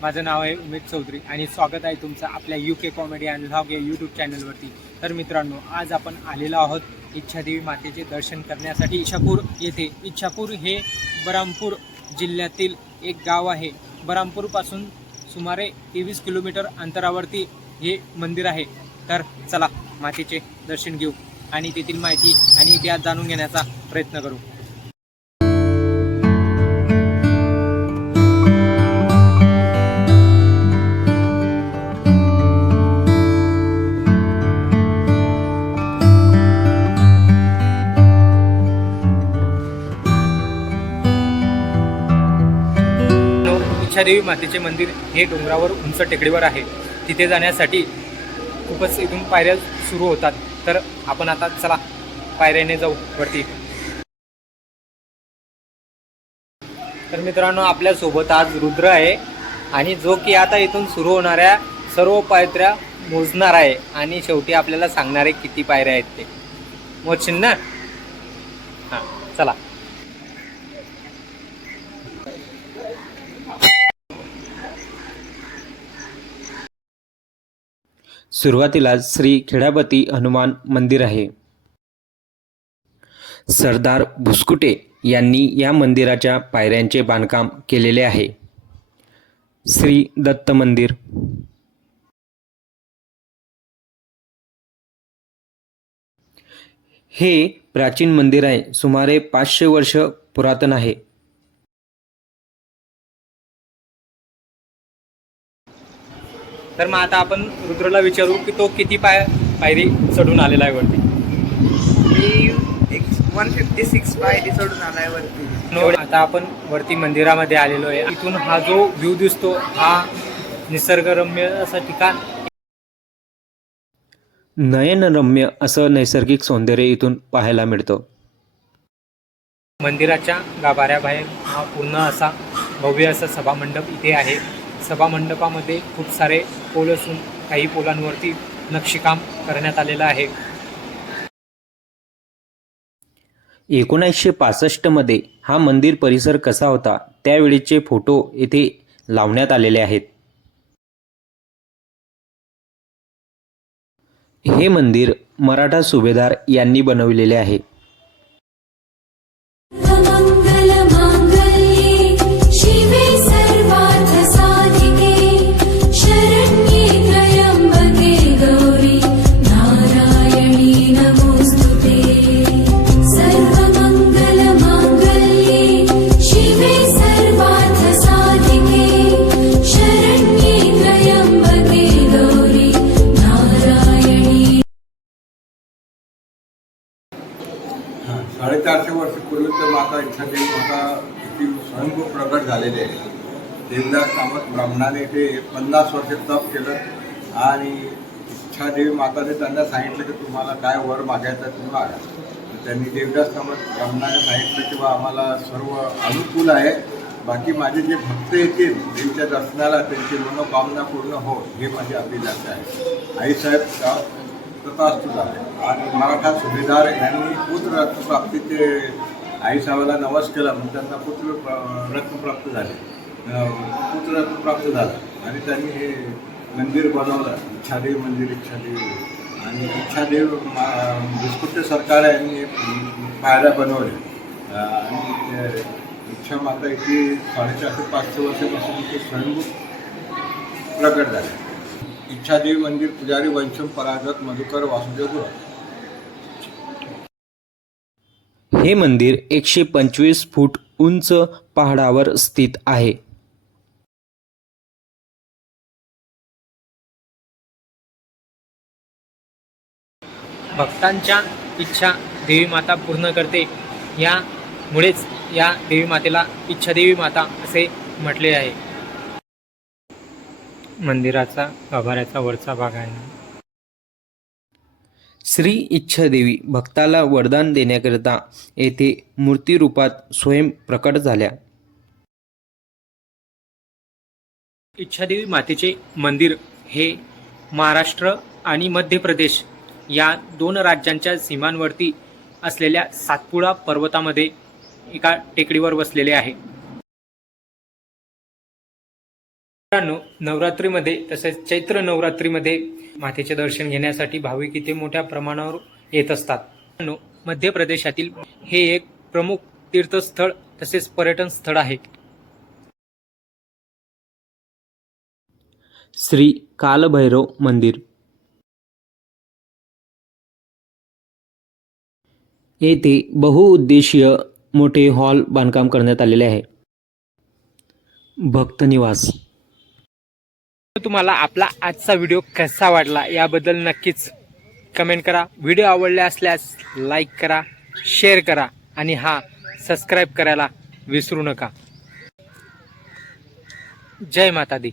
माझं नाव आहे उमेश चौधरी आणि स्वागत आहे तुमचं आपल्या U K comedy and vlog या यूट्यूब चॅनलवरती तर मित्रांनो आज आपण आलेलो आहोत इच्छादेवी मातेचे दर्शन करण्यासाठी. इच्छापूर येथे इच्छापूर हे बरामपूर जिल्ह्यातील एक गाव आहे. बरामपूरपासून सुमारे तेवीस किलोमीटर अंतरावरती हे मंदिर आहे. तर चला मातेचे दर्शन घेऊ आणि तेथील माहिती आणि इतिहास जाणून घेण्याचा प्रयत्न करू. आशादेवी मातेचे मंदिर हे डोंगरावर उंच टेकडीवर आहे. तिथे जाण्यासाठी खूपच इथून पायऱ्या सुरू होतात. तर आपण आता चला पायऱ्याने जाऊ वरती. तर मित्रांनो आपल्यासोबत आज रुद्र आहे आणि जो की आता इथून सुरू होणाऱ्या सर्व पायऱ्या मोजणार आहे आणि शेवटी आपल्याला सांगणार आहे किती पायऱ्या आहेत ते. मोजशील ना? हां चला. सुरुवातीला श्री खेडापती हनुमान मंदिर आहे. सरदार भुसकुटे यांनी या मंदिराच्या पायऱ्यांचे बांधकाम केलेले आहे. श्री दत्त मंदिर. हे प्राचीन मंदिर आहे. सुमारे पाचशे वर्ष पुरातन आहे. तर मग आता आपण रुद्रला विचारू की तो किती पाय पायरी चढून आलेला आहे वरती? मी एक वन फिफ्टी सिक्स पायरी चढून आलाय वरती. नो, आता आपण वरती मंदिरामध्ये आलेलो आहे. इथून हा जो व्ह्यू दिसतो हा निसर्गरम्य असं ठिकाण? नयनरम्य असं नैसर्गिक सौंदर्य इथून पाहायला मिळतं. मंदिराच्या गाभाऱ्याबाहेर हा पूर्ण असा भव्य असा सभामंडप इथे आहे. सभामंडपामध्ये खूप सारे पोल असून काही पोलांवरती नक्षीकाम करण्यात आलेलं आहे. एकोणीसशे पासष्टमध्ये हा मंदिर परिसर कसा होता त्यावेळीचे फोटो येथे लावण्यात आलेले आहेत. हे मंदिर मराठा सुभेदार यांनी बनविलेले आहे. वर्षपूर्वी तर माता इच्छादेवी माता किती स्वयंभू प्रकट झालेले आहे देवदास नामक ब्राह्मणाने ते पन्नास वर्ष तप केलं आणि इच्छादेवी माताने त्यांना सांगितलं की तुम्हाला काय वर मागायचं तुम्ही मागा. तर त्यांनी देवदास नामक ब्राह्मणाने सांगितलं की बा आम्हाला सर्व अनुकूल आहे. बाकी माझे जे भक्त येतील देवीच्या दर्शनाला त्यांची मनोकामना पूर्ण हो हे माझी अभिलाषा आहे आईसाहेब गाव तथास्तु झाले आणि मराठा सुभेदार यांनी पुत्र रत्न प्राप्तीचे आईसाहेबाला नवस केला म्हणून त्यांना पुत्र प्र- रत्न प्राप्त झाले. पुत्र रत्न प्राप्त झालं. आणि त्यांनी हे मंदिर बनवलं इच्छादेव मंदिर इच्छादेव. आणि इच्छादेव मा- बिस्कुटे सरकार यांनी हे पायऱ्या बनवल्या. आणि ते इच्छा माता इथे साडेचारशे पाचशे वर्षापासून ते स्वयंभूत प्रकट झाले. इच्छादेवी मंदिर पुजारी वंशम परागत मधुकर वासुदेव हे मंदिर एकशे पंचवीस फूट उंच पहाडावर स्थित आहे. भक्तांच्या इच्छा देवी माता पूर्ण करते यामुळेच या देवी मातेला इच्छा देवी माता असे म्हटले आहे. मंदिराचा गाभाऱ्याचा वरचा भाग आहे श्री इच्छादेवी भक्ताला वरदान देण्याकरिता येथे मूर्तिरूपात स्वयं प्रकट झाल्या. इच्छादेवी मातेचे मंदिर हे महाराष्ट्र आणि मध्य प्रदेश या दोन राज्यांच्या सीमांवरती असलेल्या सातपुडा पर्वतामध्ये एका टेकडीवर बसलेले आहे. मित्रांनो नवरात्रीमध्ये तसेच चैत्र नवरात्रीमध्ये मातेचे दर्शन घेण्यासाठी भाविक इथे मोठ्या प्रमाणावर येत असतात. मध्य प्रदेशातील हे एक प्रमुख तीर्थस्थळ तसेच पर्यटन स्थळ आहे. श्री कालभैरव मंदिर. येथे बहुउद्देशीय मोठे हॉल बांधकाम करण्यात आलेले आहे. भक्त निवास. तुम्हाला आपला आजचा व्हिडिओ कसा वाटला याबद्दल नक्कीच कमेंट करा. व्हिडिओ आवडले असल्यास लाईक करा शेअर करा आणि हा सबस्क्राईब करायला विसरू नका. जय माता दी.